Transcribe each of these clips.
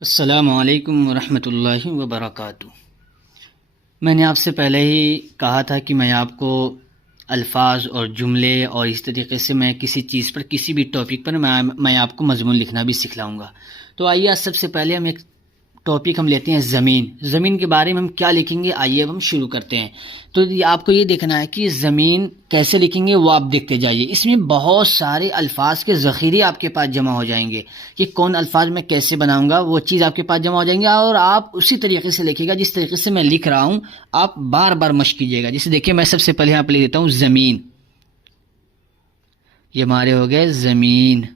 अस्सलामु अलैकुम वरहमतुल्लाहि वबरकातुहू। मैंने आपसे पहले ही कहा था कि मैं आपको अल्फाज और जुमले और इस तरीके से मैं किसी चीज़ पर किसी भी टॉपिक पर मैं आपको मज़मून लिखना भी सिखलाऊंगा। तो आइए आज सबसे पहले हम एक टॉपिक हम लेते हैं ज़मीन। ज़मीन के बारे में हम क्या लिखेंगे, आइए अब हम शुरू करते हैं। तो आपको ये देखना है कि ज़मीन कैसे लिखेंगे, वो आप देखते जाइए। इसमें बहुत सारे अल्फाज के ज़ख़ीरे आपके पास जमा हो जाएंगे कि कौन अल्फाज मैं कैसे बनाऊंगा, वो चीज़ आपके पास जमा हो जाएंगे और आप उसी तरीके से लिखिएगा जिस तरीके से मैं लिख रहा हूँ। आप बार बार मश्क कीजिएगा। जैसे देखिए, मैं सबसे पहले यहाँ पर लिख देता हूँ ज़मीन। ये हमारे हो गए ज़मीन,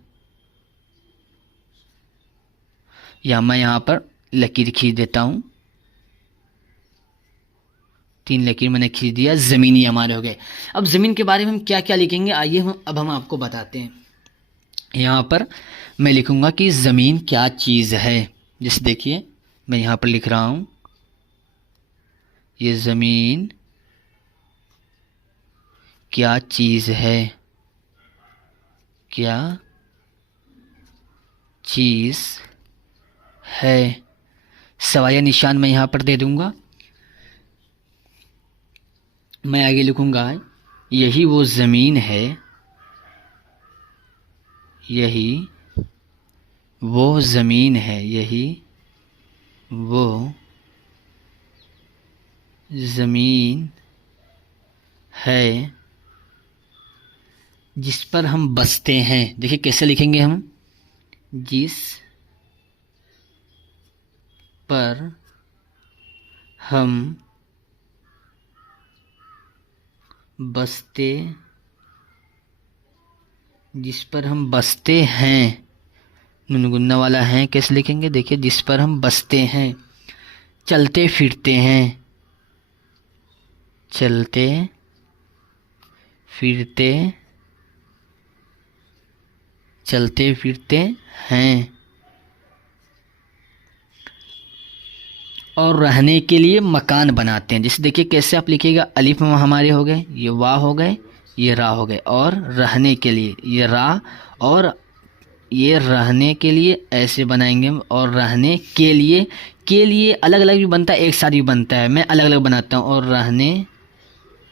या मैं यहाँ पर लकीर खींच देता हूँ। 3 लकीर मैंने खींच दिया, ज़मीनी हमारे हो गए। अब ज़मीन के बारे में हम क्या क्या लिखेंगे, आइए हम आपको बताते हैं। यहाँ पर मैं लिखूंगा कि ज़मीन क्या चीज़ है। जैसे देखिए, मैं यहाँ पर लिख रहा हूँ, ये ज़मीन क्या चीज़ है, क्या चीज़ है। सवाया निशान मैं यहाँ पर दे दूंगा। मैं आगे लिखूंगा, यही वो ज़मीन है, यही वो ज़मीन है, यही वो ज़मीन है जिस पर हम बसते हैं। देखिए कैसे लिखेंगे हम, जिस पर हम बसते, जिस पर हम बसते हैं, गुनगुना वाला है, कैसे लिखेंगे, देखिए जिस पर हम बसते हैं, चलते फिरते हैं, चलते फिरते, चलते फिरते हैं, और रहने के लिए मकान बनाते हैं। जैसे देखिए कैसे आप लिखिएगा, अलिफ हमारे हो गए, ये वाह हो गए, ये रा हो गए, और रहने के लिए ये रा, और ये रहने के लिए ऐसे बनाएंगे हम। और रहने के लिए अलग अलग भी बनता है, एक साथ भी बनता है, मैं अलग अलग बनाता हूँ। और रहने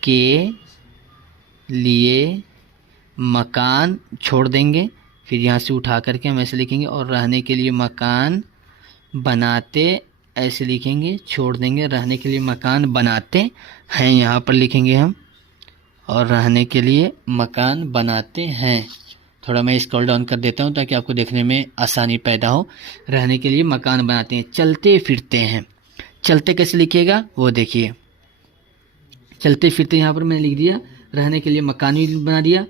के लिए मकान छोड़ देंगे, फिर यहाँ से उठा करके हम ऐसे लिखेंगे, और रहने के लिए मकान बनाते, ऐसे लिखेंगे, छोड़ देंगे, रहने के लिए मकान बनाते हैं, यहाँ पर लिखेंगे हम, और रहने के लिए मकान बनाते हैं। थोड़ा मैं स्क्रॉल डाउन कर देता हूँ ताकि आपको देखने में आसानी पैदा हो। रहने के लिए मकान बनाते हैं, चलते फिरते हैं। चलते कैसे लिखिएगा वो देखिए, चलते फिरते यहाँ पर मैंने लिख दिया, रहने के लिए मकान भी बना दिया।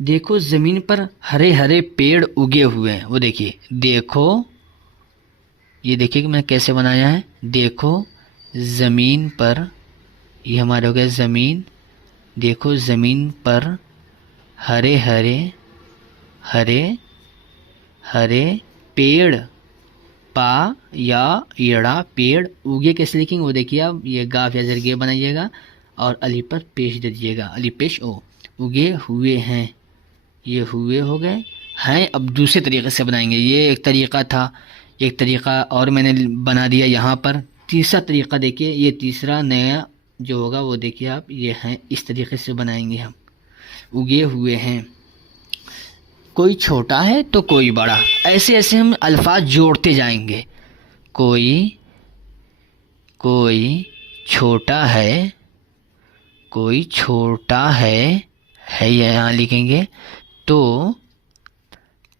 देखो ज़मीन पर हरे हरे पेड़ उगे हुए हैं, वो देखिए, देखो, ये देखिए कि मैंने कैसे बनाया है। देखो ज़मीन पर, ये हमारे हो गए ज़मीन, देखो ज़मीन पर हरे हरे हरे हरे पेड़, पा या येड़ा, पेड़, उगे कैसे लिखेंगे वो देखिए आप, ये गाफ या जरगे बनाइएगा और अली पर पेश दे दीजिएगा, अली पेश ओ, उगे हुए हैं, ये हुए हो गए हैं। अब दूसरे तरीके से बनाएंगे, ये एक तरीका था, एक तरीका और मैंने बना दिया यहाँ पर। तीसरा तरीका देखिए, ये तीसरा नया जो होगा वो देखिए आप, ये हैं, इस तरीके से बनाएंगे हम, उगे हुए हैं। कोई छोटा है तो कोई बड़ा, ऐसे ऐसे हम अल्फाज जोड़ते जाएंगे। कोई कोई छोटा है, कोई छोटा है यहाँ लिखेंगे, तो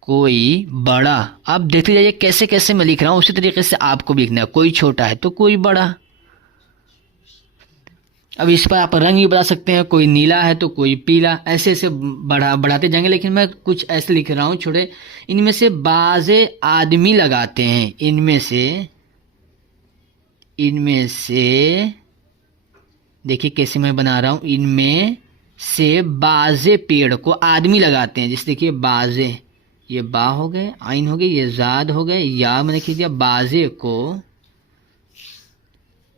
कोई बड़ा। आप देखते जाइए कैसे कैसे मैं लिख रहा हूँ, उसी तरीके से आपको भी लिखना है। कोई छोटा है तो कोई बड़ा। अब इस पर आप रंग भी बता सकते हैं, कोई नीला है तो कोई पीला, ऐसे ऐसे बढ़ाते जाएंगे। लेकिन मैं कुछ ऐसे लिख रहा हूँ छोटे, इनमें से बाज़े आदमी लगाते हैं, इनमें से देखिए कैसे मैं बना रहा हूँ, इनमें से बाज़े पेड़ को आदमी लगाते हैं। जैसे देखिए बाज़े, ये बा हो गए, आइन हो गई, ये जाद हो गए, या मैंने खींच दिया, बाज़े को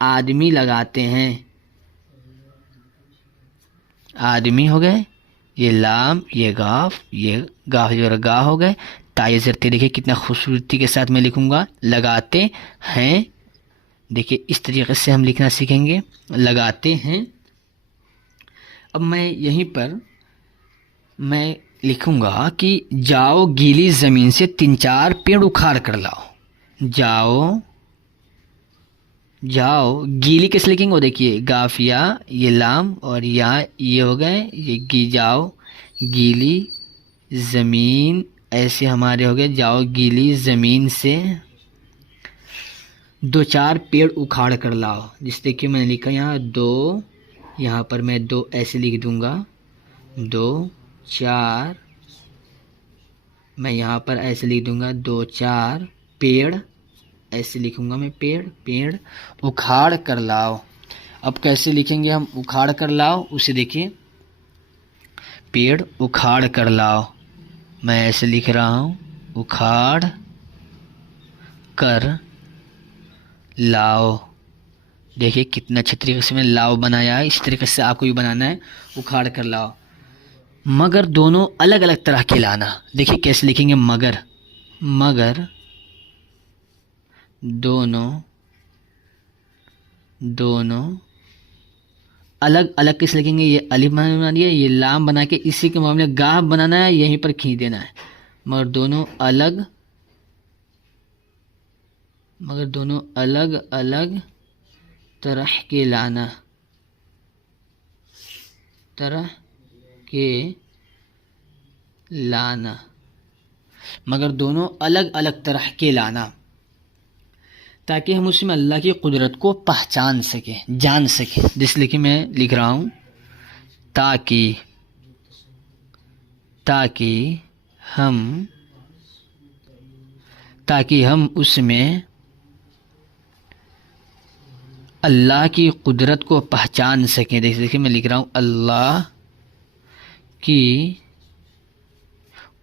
आदमी लगाते हैं, आदमी हो गए, ये लाम, ये गाफ जो गा हो गए, ताये ज़ेर ते देखिए कितना खूबसूरती के साथ मैं लिखूँगा, लगाते हैं। देखिए इस तरीके से हम लिखना सीखेंगे, लगाते हैं। अब मैं यहीं पर मैं लिखूँगा कि जाओ गीली ज़मीन से 3-4 पेड़ उखाड़ कर लाओ। जाओ गीली कैसे लिखेंगे वो देखिए, गाफिया ये लाम और या ये हो गए, ये जाओ गीली ज़मीन ऐसे हमारे हो गए, जाओ गीली ज़मीन से 2-4 पेड़ उखाड़ कर लाओ। जिस देखिए मैंने लिखा यहाँ 2, यहाँ पर मैं 2 ऐसे लिख दूँगा, 2-4 मैं यहाँ पर ऐसे लिख दूँगा, 2-4 पेड़ ऐसे लिखूँगा मैं, पेड़ उखाड़ कर लाओ। अब कैसे लिखेंगे हम उखाड़ कर लाओ, उसे देखिए, पेड़ उखाड़ कर लाओ, मैं ऐसे लिख रहा हूँ, उखाड़ कर लाओ। देखिए कितना अच्छे तरीके से मैंने लाओ बनाया है। इस तरीके से आपको भी बनाना है, उखाड़ कर लाओ। मगर दोनों अलग अलग तरह के लाना। देखिए कैसे लिखेंगे, मगर दोनों अलग अलग किस लिखेंगे, ये अलिफ बना दिया, ये लाम बना के इसी के मामले गाफ बनाना है, यहीं पर खींच देना है। मगर दोनों अलग अलग तरह के लाना, मगर दोनों अलग अलग तरह के लाना, ताकि हम उसमें अल्लाह की कुदरत को पहचान सकें, जान सकें। जिसलिए कि मैं लिख रहा हूँ, ताकि हम उसमें अल्लाह की कुदरत को पहचान सकें। देखिए मैं लिख रहा हूँ, अल्लाह की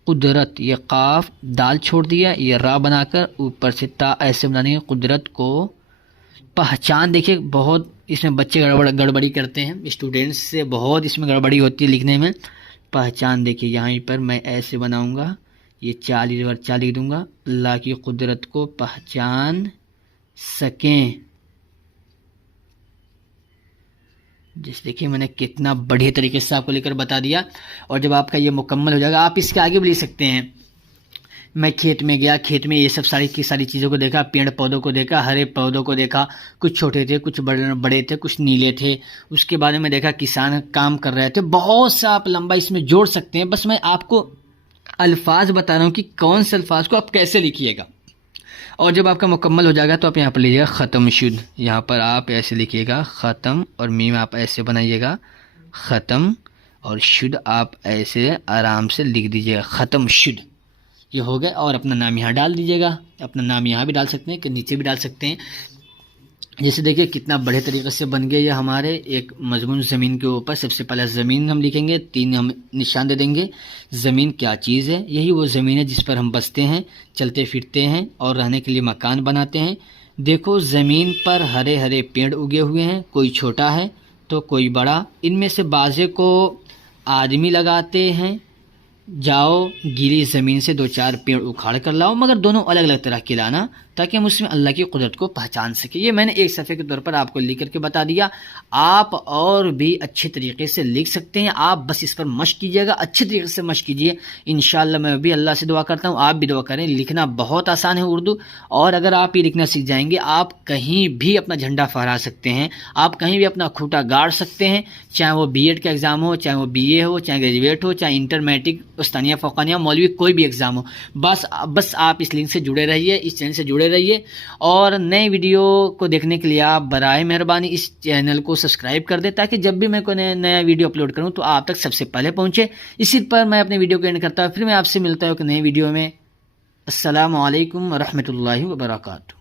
कुदरत, ये काफ दाल छोड़ दिया, ये रा बनाकर ऊपर से ता ऐसे बनाने की, कुदरत को पहचान। देखिए बहुत इसमें बच्चे गड़बड़ी करते हैं, स्टूडेंट्स से बहुत इसमें गड़बड़ी होती है लिखने में। पहचान देखिए यहाँ पर मैं ऐसे बनाऊंगा, ये 40 लिख दूंगा, अल्लाह की कुदरत को पहचान सकें। जिस देखिए मैंने कितना बढ़िया तरीके से आपको लेकर बता दिया। और जब आपका ये मुकम्मल हो जाएगा, आप इसके आगे भी लिख सकते हैं। मैं खेत में गया, खेत में ये सब सारी चीज़ों को देखा, पेड़ पौधों को देखा, हरे पौधों को देखा, कुछ छोटे थे, कुछ बड़े थे, कुछ नीले थे। उसके बारे में देखा किसान काम कर रहे थे। बहुत सा आप लंबा इसमें जोड़ सकते हैं। बस मैं आपको अल्फाज बता रहा हूँ कि कौन से अल्फाज को आप कैसे लिखिएगा। और जब आपका मुकम्मल हो जाएगा तो आप यहाँ पर लीजिएगा ख़त्म शुद्ध, यहाँ पर आप ऐसे लिखिएगा ख़त्म, और मीम आप ऐसे बनाइएगा ख़त्म, और शुद्ध आप ऐसे आराम से लिख दीजिएगा ख़त्म शुद्ध। ये हो गया। और अपना नाम यहाँ डाल दीजिएगा, अपना नाम यहाँ भी डाल सकते हैं कि नीचे भी डाल सकते हैं। जैसे देखिए कितना बढ़िया तरीके से बन गया ये हमारे एक मजमून। ज़मीन के ऊपर सबसे पहले ज़मीन हम लिखेंगे, 3 हम निशान दे देंगे। ज़मीन क्या चीज़ है? यही वो ज़मीन है जिस पर हम बसते हैं, चलते फिरते हैं और रहने के लिए मकान बनाते हैं। देखो ज़मीन पर हरे हरे पेड़ उगे हुए हैं, कोई छोटा है तो कोई बड़ा। इनमें से बाज़े को आदमी लगाते हैं। जाओ गीली ज़मीन से 2-4 पेड़ उखाड़ कर लाओ, मगर दोनों अलग अलग तरह के लाना, ताकि हम उसमें अल्लाह की कुदरत को पहचान सके। ये मैंने एक सफ़े के तौर पर आपको लिख करके बता दिया। आप और भी अच्छे तरीके से लिख सकते हैं। आप बस इस पर मश्क कीजिएगा, अच्छे तरीके से मश्क कीजिए। इंशाअल्लाह मैं भी अल्लाह से दुआ करता हूँ, आप भी दुआ करें। लिखना बहुत आसान है उर्दू, और अगर आप ये लिखना सीख जाएंगे, आप कहीं भी अपना झंडा फहरा सकते हैं, आप कहीं भी अपना खूंटा गाड़ सकते हैं। चाहे वो बीएड का एग्ज़ाम हो, चाहे वो बीए हो, चाहे ग्रेजुएट हो, चाहे इंटर मैट्रिक, उस्तानिया, फ़ौक़ानिया, मौलवी, कोई भी एग्ज़ाम हो। बस आप इस लिंक से जुड़े रहिए, इस चैनल से जुड़े रहिए। और नए वीडियो को देखने के लिए आप बराए मेहरबानी इस चैनल को सब्सक्राइब कर दें, ताकि जब भी मैं कोई नया वीडियो अपलोड करूं तो आप तक सबसे पहले पहुंचे। इसी पर मैं अपने वीडियो को एंड करता हूं। फिर मैं आपसे मिलता हूं एक नए वीडियो में। अस्सलामु अलैकुम व रहमतुल्लाहि व बरकातुहू।